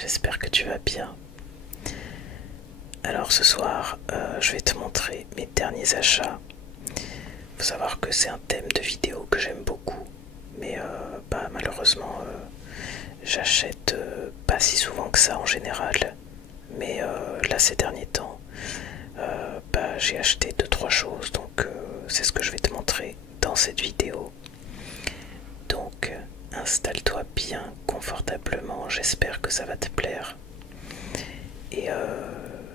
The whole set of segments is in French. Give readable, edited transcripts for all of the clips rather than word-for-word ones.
j'espère que tu vas bien. Alors ce soir, je vais te montrer mes derniers achats. Faut savoir que c'est un thème de vidéo que j'aime beaucoup, mais malheureusement, j'achète pas si souvent que ça en général. Mais là, ces derniers temps, j'ai acheté deux trois choses, donc c'est ce que je vais te montrer dans cette vidéo. Donc, installe-toi bien confortablement, j'espère que ça va te plaire. Et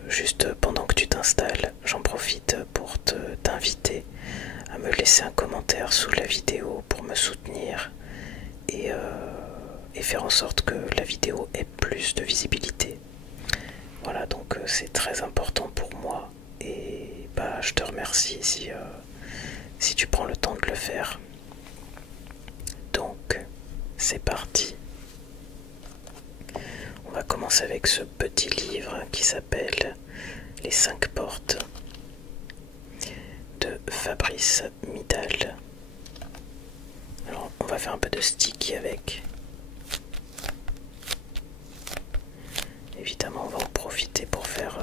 juste pendant que tu t'installes, j'en profite pour t'inviter à me laisser un commentaire sous la vidéo pour me soutenir et faire en sorte que la vidéo ait plus de visibilité. Voilà, donc c'est très important pour moi et je te remercie si tu prends le temps de le faire. Donc, c'est parti. On va commencer avec ce petit livre qui s'appelle Les 5 portes de Fabrice Midal. Alors, on va faire un peu de sticky avec. Évidemment, on va en profiter pour faire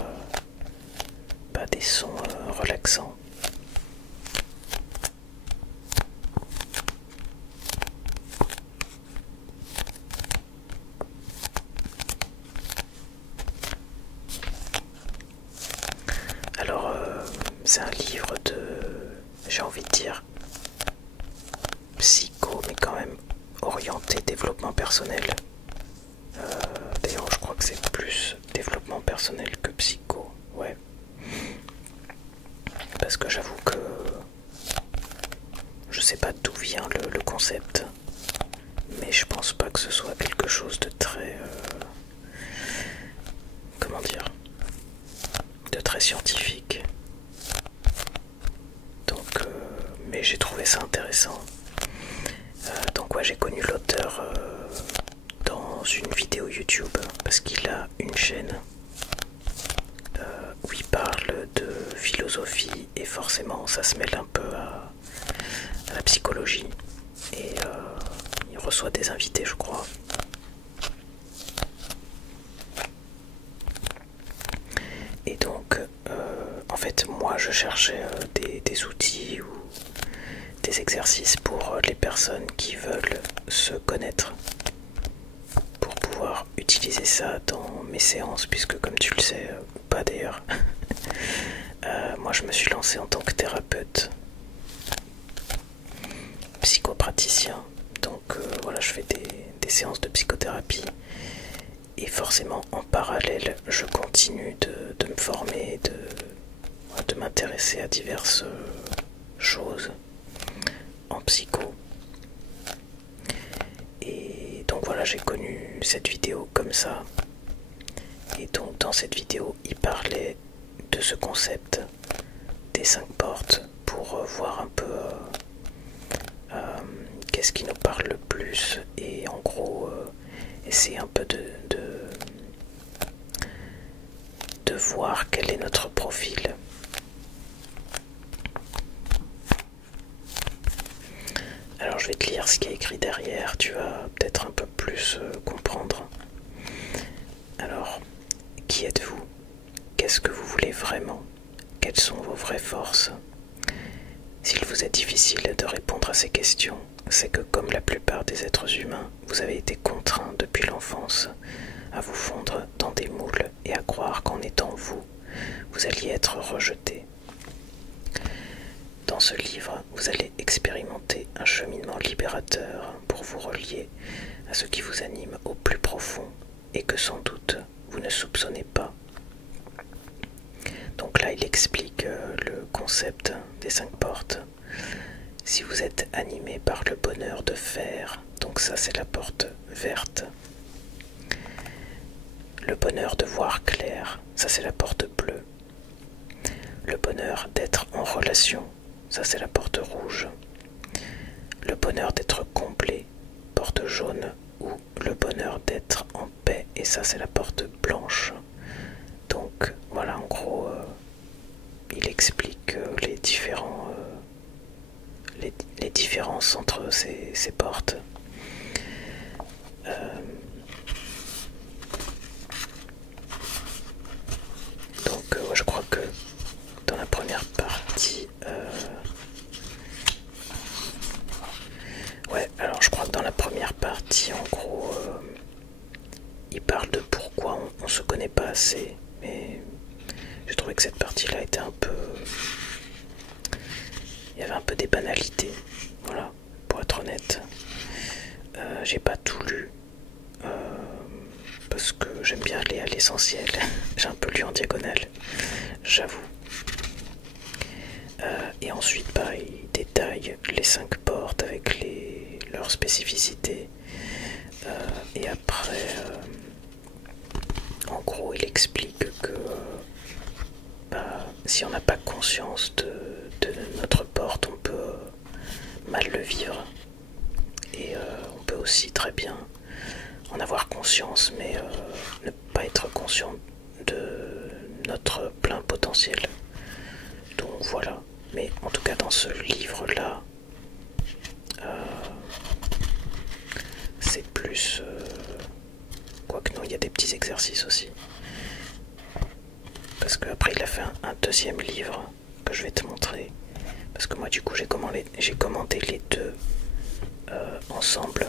des sons relaxants. Alors, c'est un livre de, j'ai envie de dire, psycho, mais quand même orienté développement personnel. D'ailleurs, je crois que c'est plus développement personnel que psycho, ouais. Parce que j'avoue que je sais pas d'où vient le concept, mais je pense pas que ce soit quelque chose de très, comment dire, de très scientifique. Donc, mais j'ai trouvé ça intéressant. Donc ouais, j'ai connu l'auteur dans une vidéo YouTube parce qu'il a une chaîne où il parle de philosophie et forcément ça se mêle un peu à la psychologie et il reçoit des invités, je crois. Et donc en fait moi je cherchais des outils ou des exercices pour les personnes qui veulent se connaître, pour pouvoir utiliser ça dans mes séances, puisque comme tu le sais, ou pas d'ailleurs, moi je me suis lancé en tant que thérapeute, psychopraticien, donc voilà, je fais des séances de psychothérapie, et forcément en parallèle je continue de me former, de m'intéresser à diverses choses en psycho. Et donc voilà, j'ai connu cette vidéo comme ça. Et donc dans cette vidéo, il parlait de ce concept des 5 portes pour voir un peu qu'est-ce qui nous parle le plus et en gros essayer un peu de voir quel est notre profil. Alors je vais te lire ce qui est écrit derrière, tu vas peut-être un peu plus comprendre. Alors, qui êtes-vous? Qu'est-ce que vous voulez vraiment? Quelles sont vos vraies forces? S'il vous est difficile de répondre à ces questions, c'est que comme la plupart des êtres humains, vous avez été contraints depuis l'enfance à vous fondre dans des moules et à croire qu'en étant vous, vous alliez être rejeté. Dans ce livre, vous allez expérimenter un cheminement libérateur pour vous relier à ce qui vous anime au plus profond et que sans doute vous ne soupçonnez pas. Donc là, il explique le concept des 5 portes. Si vous êtes animé par le bonheur de faire, donc ça c'est la porte verte. Le bonheur de voir clair, ça c'est la porte bleue. Le bonheur d'être en relation, ça c'est la porte rouge. Le bonheur d'être comblé, porte jaune, ou le bonheur d'être en paix, et ça c'est la porte blanche. Donc voilà, en gros, il explique les différences entre ces portes. partie, en gros, il parle de pourquoi on se connaît pas assez, mais j'ai trouvé que cette partie-là était un peu... Il y avait un peu des banalités, voilà, pour être honnête. J'ai pas tout lu, parce que j'aime bien aller à l'essentiel. J'ai un peu lu en diagonale, j'avoue. Et ensuite, bah, il détaille les 5 portes avec leurs spécificités. Et après, en gros, il explique que bah, si on n'a pas conscience de notre porte, on peut mal le vivre. Et on peut aussi très bien en avoir conscience, mais ne pas être conscient de notre plein potentiel. Donc voilà. Mais en tout cas, dans ce livre-là, c'est plus... quoique non, il y a des petits exercices aussi. Parce qu'après, il a fait un deuxième livre que je vais te montrer. Parce que moi, du coup, j'ai commandé les deux ensemble.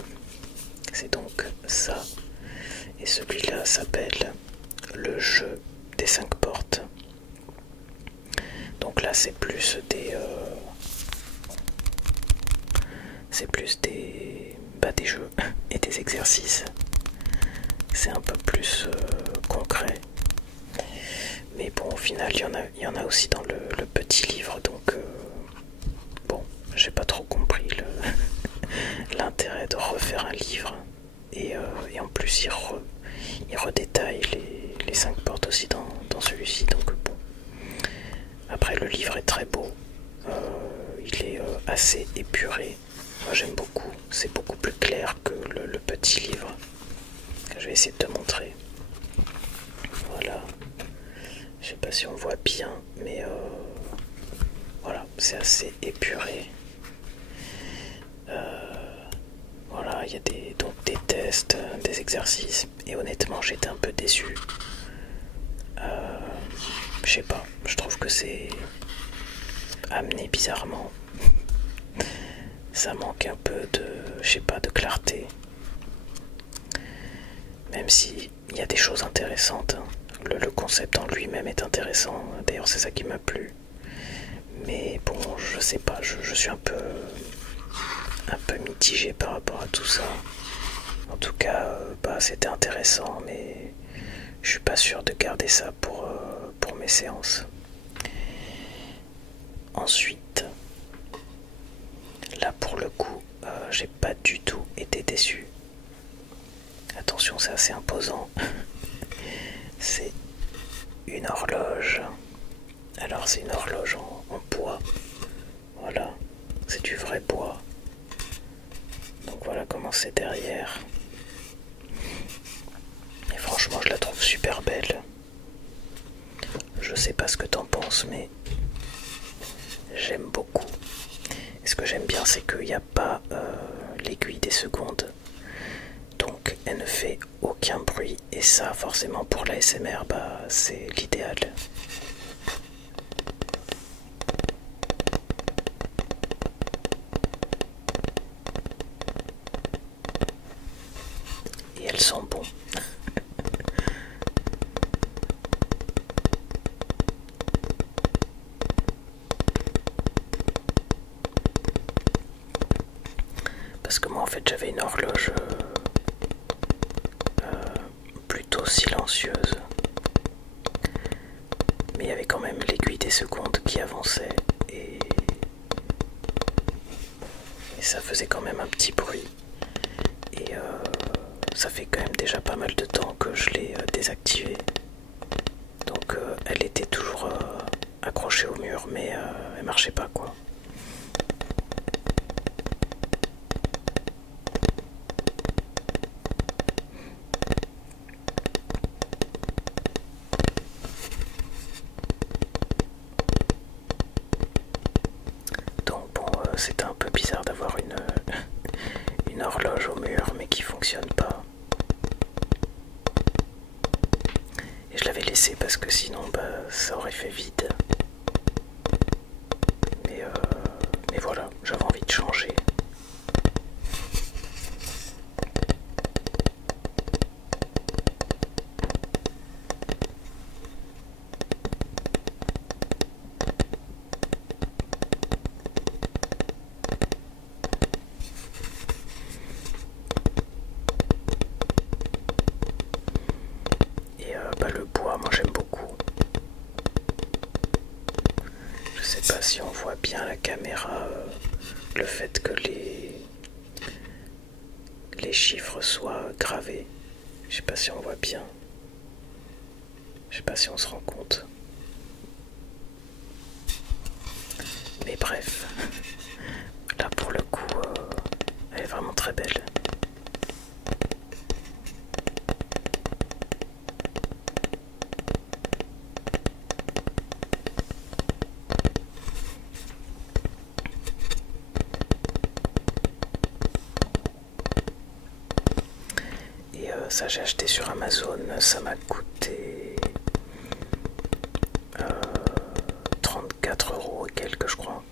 C'est donc ça. Et celui-là s'appelle Le jeu des 5 portes. Donc là, c'est plus des... des jeux et des exercices. C'est un peu plus concret. Mais bon, au final, il y en a aussi dans le petit livre. Donc, bon, j'ai pas trop compris l'intérêt de refaire un livre. Et en plus, il redétaille les 5 portes aussi dans celui-ci. Donc, bon. Après, le livre est très beau. Il est assez épuré. Moi, j'aime beaucoup. C'est beaucoup plus clair que le petit livre. Je vais essayer de te montrer. Voilà. Je sais pas si on voit bien, mais voilà, c'est assez épuré. Voilà, il y a donc des tests, des exercices, et honnêtement, j'étais un peu déçu. Je sais pas, je trouve que c'est amené bizarrement. Ça manque un peu de, je sais pas, de clarté. Même si il y a des choses intéressantes. Hein. Le concept en lui-même est intéressant. D'ailleurs, c'est ça qui m'a plu. Mais bon, je sais pas, je suis un peu mitigé par rapport à tout ça. En tout cas, bah, c'était intéressant, mais je suis pas sûr de garder ça pour mes séances. Ensuite, là pour le coup, j'ai pas du tout été déçu. Attention, c'est assez imposant. C'est une horloge. Alors c'est une horloge en bois. Voilà, c'est du vrai bois. Donc voilà comment c'est derrière. Et franchement, je la trouve super belle. Je sais pas ce que t'en penses, mais j'aime beaucoup. Et ce que j'aime bien, c'est qu'il n'y a pas l'aiguille des secondes. Donc elle ne fait aucun bruit. Et ça, forcément, pour l'ASMR, bah, c'est l'idéal. Et elles sont bonnes. Parce que moi en fait j'avais une horloge plutôt silencieuse. Mais il y avait quand même l'aiguille des secondes qui avançait et ça faisait quand même un petit bruit. Et ça fait quand même déjà pas mal de temps que je l'ai désactivée. Donc elle était toujours accrochée au mur mais elle marchait pas quoi. C'était un peu bizarre d'avoir une horloge au mur mais qui fonctionne pas. Et je l'avais laissé parce que sinon bah, ça aurait fait vide. Mais voilà, j'avais envie de changer. pas si on voit bien la caméra, le fait que les chiffres soient gravés. Je sais pas si on voit bien. Je sais pas si on se rend compte. Mais bref, là pour le coup, elle est vraiment très belle. Et ça j'ai acheté sur Amazon, ça m'a coûté 34 € et quelques je crois.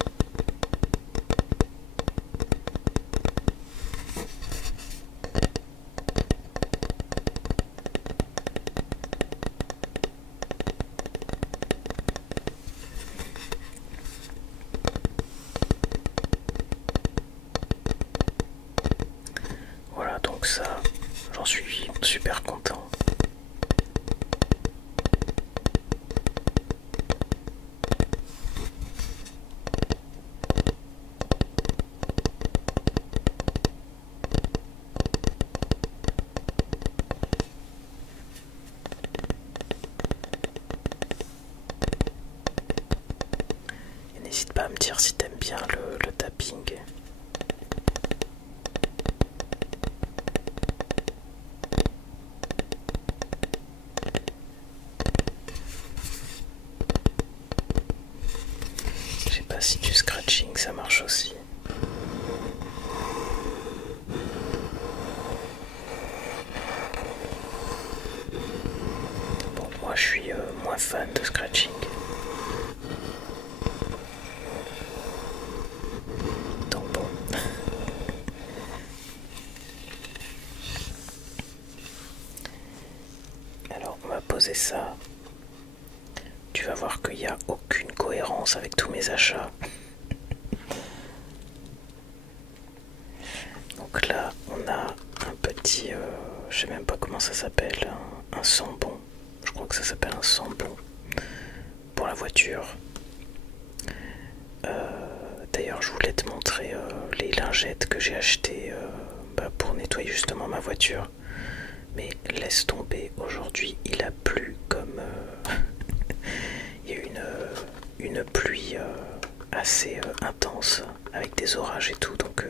Voilà, donc ça, j'en suis super content. Et n'hésite pas à me dire si t'aimes bien le tapping. Je sais pas si du scratching ça marche aussi. Bon, moi je suis moins fan de scratching. Donc bon. Alors on va poser ça. Tu vas voir qu'il n'y a aucune cohérence avec tous mes achats. Donc là, on a un petit, je sais même pas comment ça s'appelle, un sambon. Je crois que ça s'appelle un sambon pour la voiture. D'ailleurs, je voulais te montrer les lingettes que j'ai achetées pour nettoyer justement ma voiture. Mais laisse tomber, aujourd'hui il a plu comme... il y a eu une pluie assez intense avec des orages et tout, donc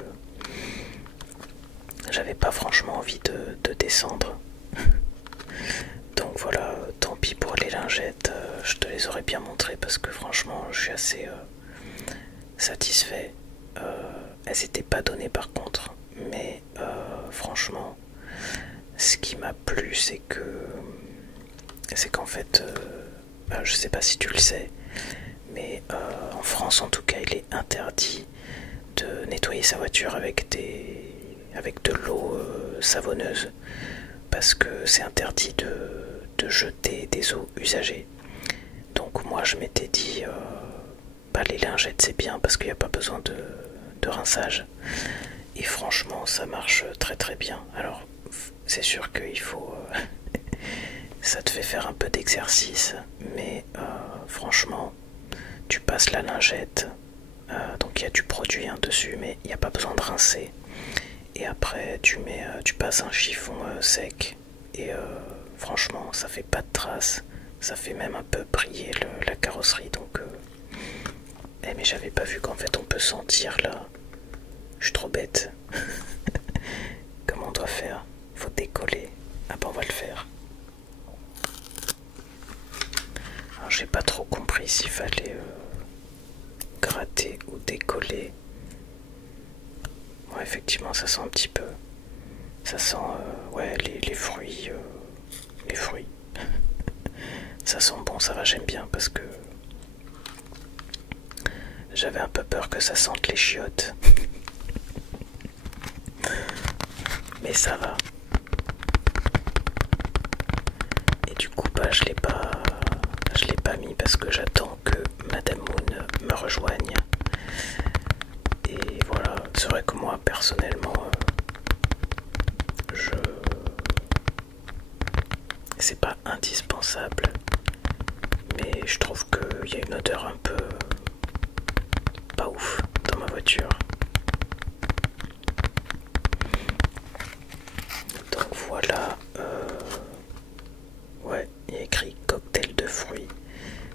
j'avais pas franchement envie de descendre. Donc voilà, tant pis pour les lingettes, je te les aurais bien montrées parce que franchement je suis assez satisfait. Elles n'étaient pas données par contre, mais franchement ce qui m'a plu c'est qu'en fait je sais pas si tu le sais, mais en France en tout cas il est interdit de nettoyer sa voiture avec de l'eau savonneuse parce que c'est interdit de jeter des eaux usagées. Donc moi je m'étais dit les lingettes c'est bien parce qu'il n'y a pas besoin de rinçage, et franchement ça marche très très bien. Alors c'est sûr qu'il faut ça te fait faire un peu d'exercice, mais franchement tu passes la lingette, donc il y a du produit dessus mais il n'y a pas besoin de rincer, et après tu passes un chiffon sec, et franchement ça fait pas de traces, ça fait même un peu briller la carrosserie. Donc mais j'avais pas vu qu'en fait on peut sentir là, je suis trop bête. Comment on doit faire? Faut décoller. Ah bah on va le faire. Alors j'ai pas trop compris s'il fallait gratter ou décoller. Ouais, effectivement ça sent un petit peu. Ça sent ouais les fruits. Les fruits. Ça sent bon, ça va, j'aime bien parce que j'avais un peu peur que ça sente les chiottes. Mais ça va. Et du coup je l'ai pas mis parce que j'attends que Madame Moon me rejoigne. Et voilà, c'est vrai que moi personnellement c'est pas indispensable, mais je trouve qu'il y a une odeur un peu nourriture. Donc voilà, ouais, il y a écrit cocktail de fruits.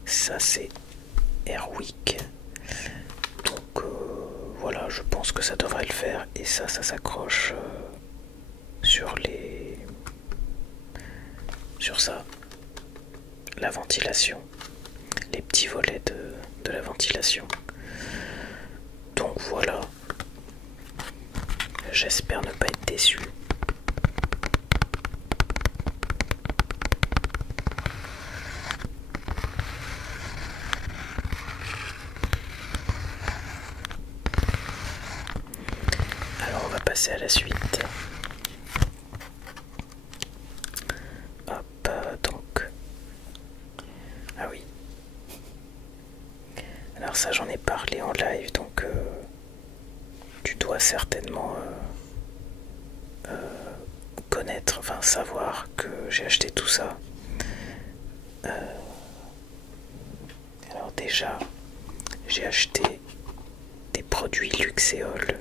Ça c'est Airwick. Donc voilà, je pense que ça devrait le faire. Et ça s'accroche sur ça, la ventilation, les petits volets de la ventilation. Donc voilà, j'espère ne pas être déçu. Alors on va passer à la suite. Hop, donc. Ah oui. Alors ça j'en ai parlé en live, donc tu dois certainement connaître, enfin savoir que j'ai acheté tout ça. Alors déjà, j'ai acheté des produits Luxéol.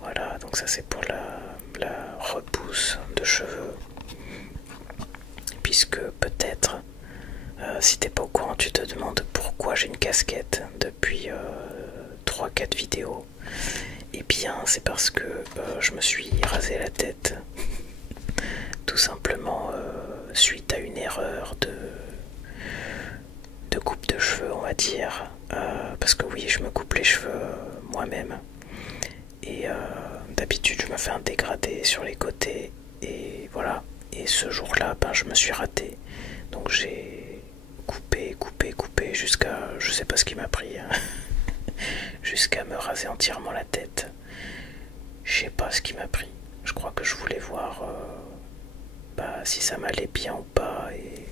Voilà, donc ça c'est pour la repousse de cheveux. Puisque peut-être, si t'es pas au courant, tu te demandes pourquoi j'ai une casquette depuis 3-4 vidéos. Et bien c'est parce que je me suis rasé la tête. Tout simplement suite à une erreur de coupe de cheveux, on va dire. Parce que oui, je me coupe les cheveux moi-même. Et d'habitude je me fais un dégradé sur les côtés. Et voilà. Et ce jour-là, ben, je me suis raté. Donc j'ai coupé jusqu'à... Je sais pas ce qui m'a pris. Hein. Jusqu'à me raser entièrement la tête. Je sais pas ce qui m'a pris. Je crois que je voulais voir si ça m'allait bien ou pas. Et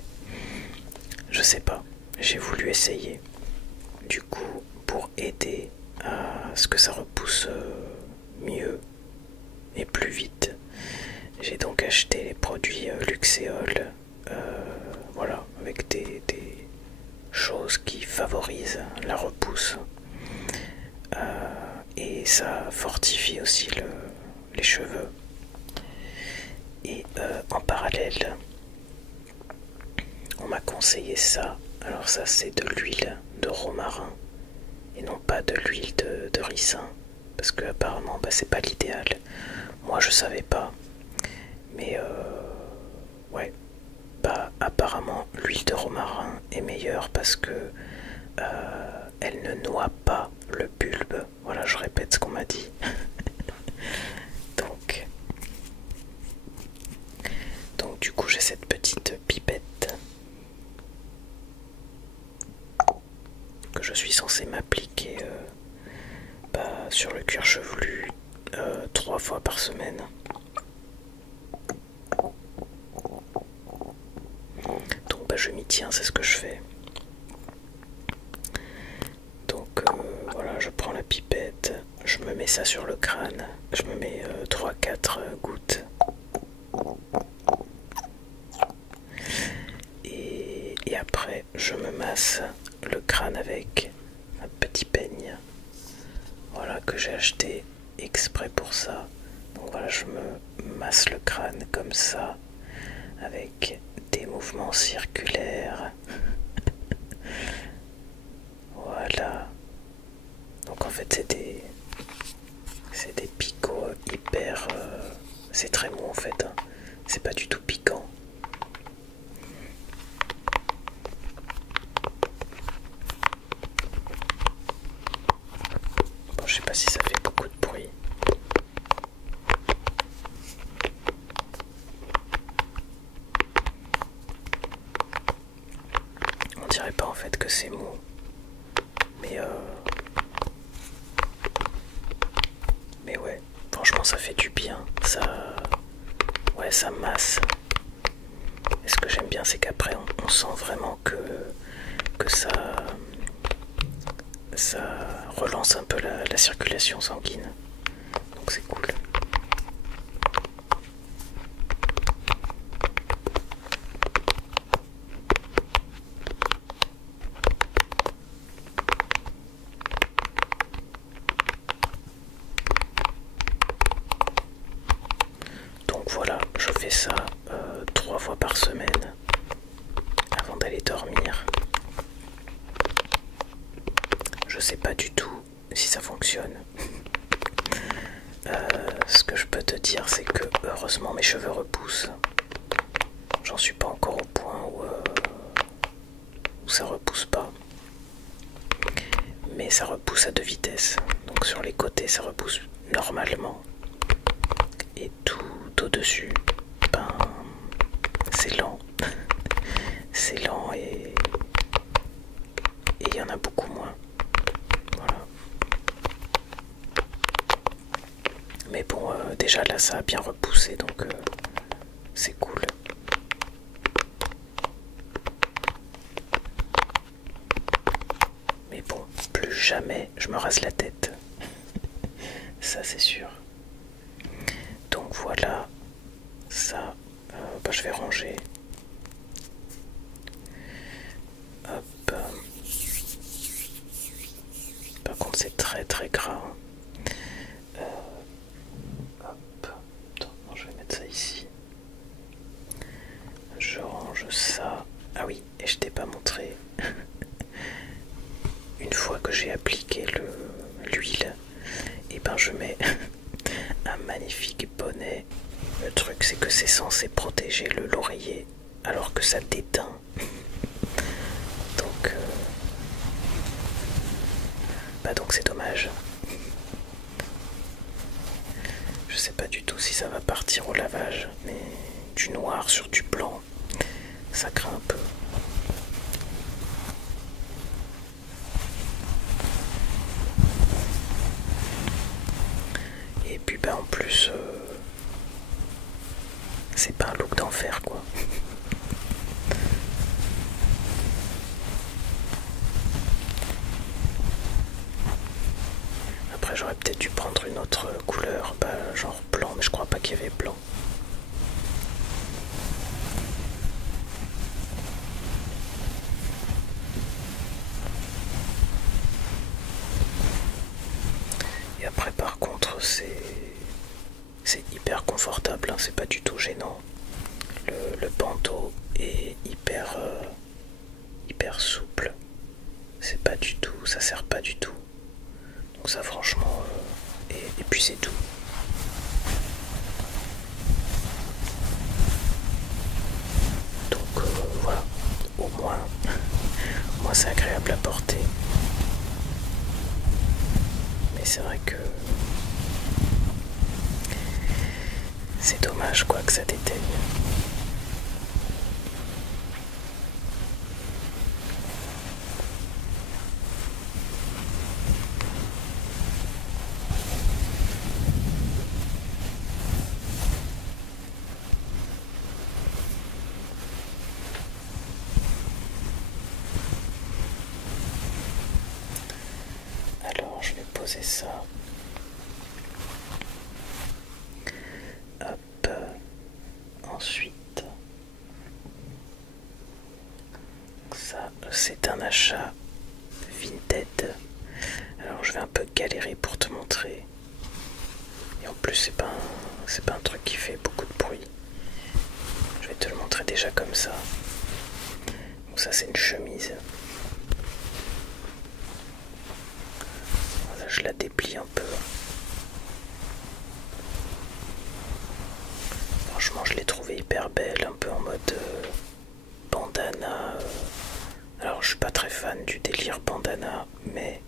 je sais pas. J'ai voulu essayer. Du coup, pour aider à ce que ça repousse mieux et plus vite, j'ai donc acheté les produits Luxéol, voilà, avec des choses qui favorisent la repousse. Et ça fortifie aussi les cheveux. Et en parallèle, on m'a conseillé ça. Alors ça c'est de l'huile de romarin et non pas de l'huile de ricin. Parce que apparemment c'est pas l'idéal. Moi je savais pas. Mais ouais. Apparemment l'huile de romarin est meilleure parce que elle ne noie pas le bulbe. Voilà, je répète ce qu'on m'a dit. Donc du coup j'ai cette petite pipette que je suis censé m'appliquer sur le cuir chevelu 3 fois par semaine. Donc je m'y tiens, c'est ce que je fais. Donc voilà, je prends la pipette, je me mets ça sur le crâne, je me mets 3-4 gouttes. Et après je me masse le crâne avec un petit peigne, voilà, que j'ai acheté exprès pour ça. Donc voilà, je me masse le crâne comme ça avec des mouvements circulaires. Voilà. Donc en fait c'est des picots hyper... c'est très mou en fait, hein. C'est pas du tout piquant. Bon, je sais pas si ça fait beaucoup de bruit. On dirait pas en fait que c'est mou. Mais ouais, franchement ça fait du bien. Ouais, ça masse. Et ce que j'aime bien, c'est qu'après on sent vraiment que ça relance un peu la circulation sanguine. Donc c'est cool. fais ça 3 fois par semaine avant d'aller dormir. Je sais pas du tout si ça fonctionne. Ce que je peux te dire, c'est que heureusement mes cheveux repoussent. J'en suis pas encore au point où ça repousse pas. Mais ça repousse à 2 vitesses. Donc sur les côtés ça repousse normalement. Et tout au-dessus, ben c'est lent. C'est lent et il y en a beaucoup moins. Voilà. Mais bon, déjà là ça a bien repoussé, donc c'est cool. Mais bon, plus jamais je me rase la tête. Ça c'est sûr. Donc voilà, ça, bah, je vais ranger. Hop. Par contre c'est très très gras. Hop. Attends, non, je vais mettre ça ici. Je range ça. Ah oui, et je t'ai pas montré. Une fois que j'ai appliqué l'huile, et ben je mets un magnifique bonnet. Le truc c'est que c'est censé protéger l'oreiller alors que ça déteint. Donc donc c'est dommage. Je sais pas du tout si ça va partir au lavage, mais du noir sur du blanc, ça craint un peu. Et puis bah en plus c'est pas un look d'enfer quoi. Après j'aurais peut-être dû prendre une autre couleur, bah, genre blanc, mais je crois pas qu'il y avait blanc. Et après par contre c'est hyper confortable, hein, c'est pas du tout gênant. Le bandeau est hyper souple. C'est pas du tout, ça sert pas du tout. Donc ça franchement, et puis c'est tout. Donc voilà, au moins c'est agréable à porter. Mais c'est vrai que c'est dommage quoi que ça déteigne. Alors je vais poser ça. Hop. Ensuite, ça c'est un achat Vinted. Alors je vais un peu galérer pour te montrer. Et en plus c'est pas un truc qui fait beaucoup de bruit. Je vais te le montrer déjà comme ça. Donc ça c'est une chemise. Voilà, je la déplie un peu. Franchement je l'ai trouvée hyper belle, un peu en mode bandana. Alors je suis pas très fan du délire bandana, mais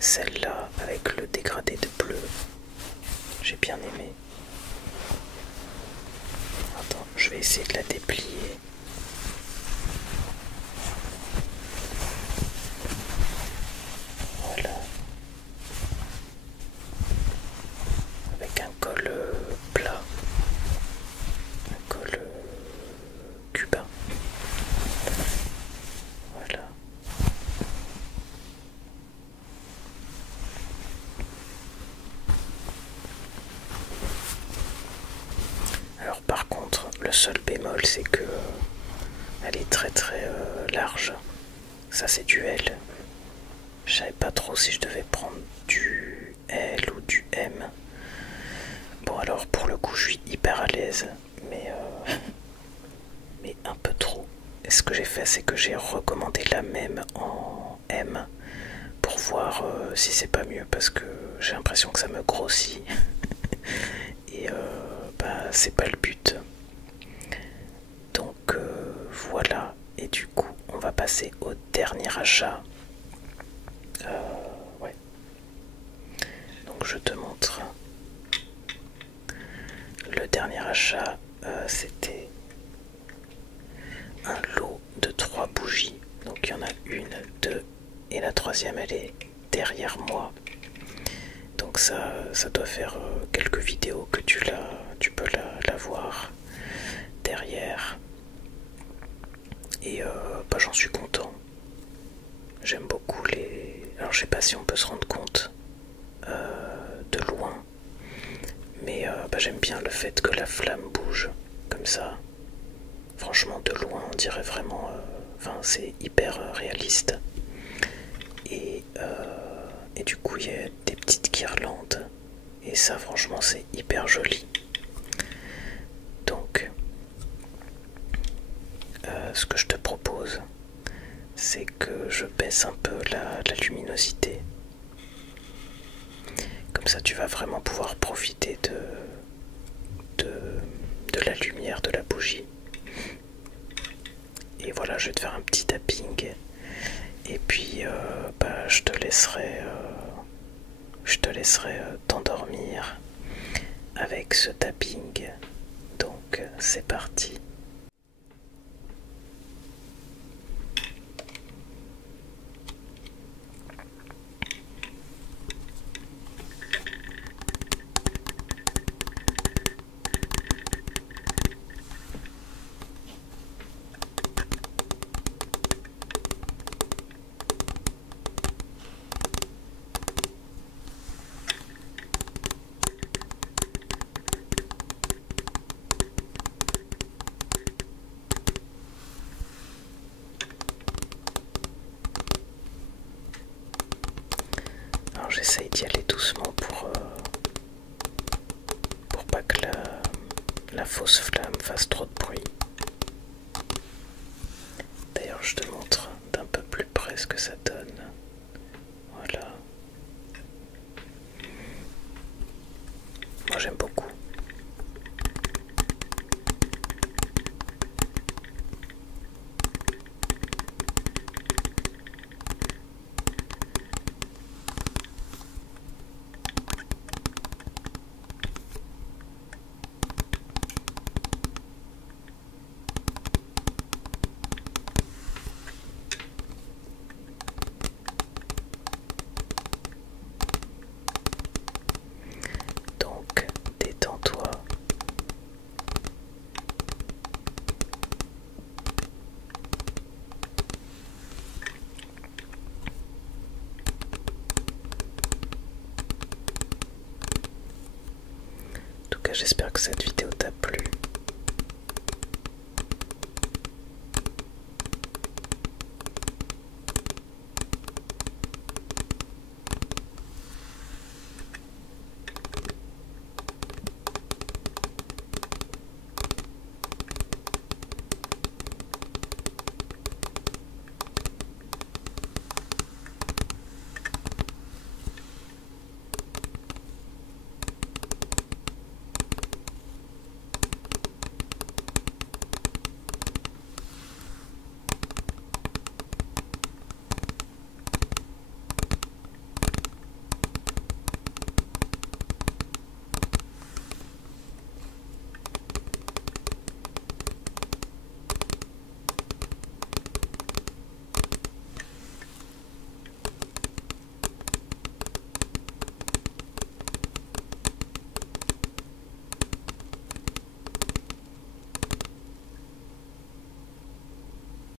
celle-là avec le dégradé de bleu, j'ai bien aimé. Attends, je vais essayer de la déplier. Voilà. Avec un col plat. Un col cubain. Voilà. Alors par contre, le seul bémol c'est que elle est très très large. Ça c'est du L. Je savais pas trop si je devais prendre du L ou du M. Bon alors pour le coup je suis hyper à l'aise, mais ce que j'ai fait, c'est que j'ai recommandé la même en M pour voir si c'est pas mieux, parce que j'ai l'impression que ça me grossit et bah, c'est pas le but. Donc voilà, et du coup on va passer au dernier achat. Ouais. Donc je te montre. Le dernier achat, c'était un lot de 3 bougies. Donc il y en a une, deux, et la troisième elle est derrière moi. Donc ça doit faire quelques vidéos que tu peux la voir derrière. Et bah, j'en suis content. J'aime beaucoup les... Alors je sais pas si on peut se rendre compte de loin, mais bah, j'aime bien le fait que la flamme bouge comme ça. Franchement, de loin on dirait vraiment... Enfin, c'est hyper réaliste. Et du coup il y a des petites guirlandes. Et ça franchement c'est hyper joli. Donc ce que je te propose, c'est que je baisse un peu la luminosité. Comme ça tu vas vraiment pouvoir profiter de la lumière de la bougie. Et voilà, je vais te faire un petit tapping. Et puis bah, je te laisserai t'endormir avec ce tapping. Donc c'est parti. Alors j'essaye d'y aller doucement pour pas que la fausse flamme fasse trop de bruit. D'ailleurs je te montre d'un peu plus près ce que ça donne. Voilà. Moi j'aime beaucoup. Donc détends-toi. En tout cas, j'espère que cette vidéo t'a plu.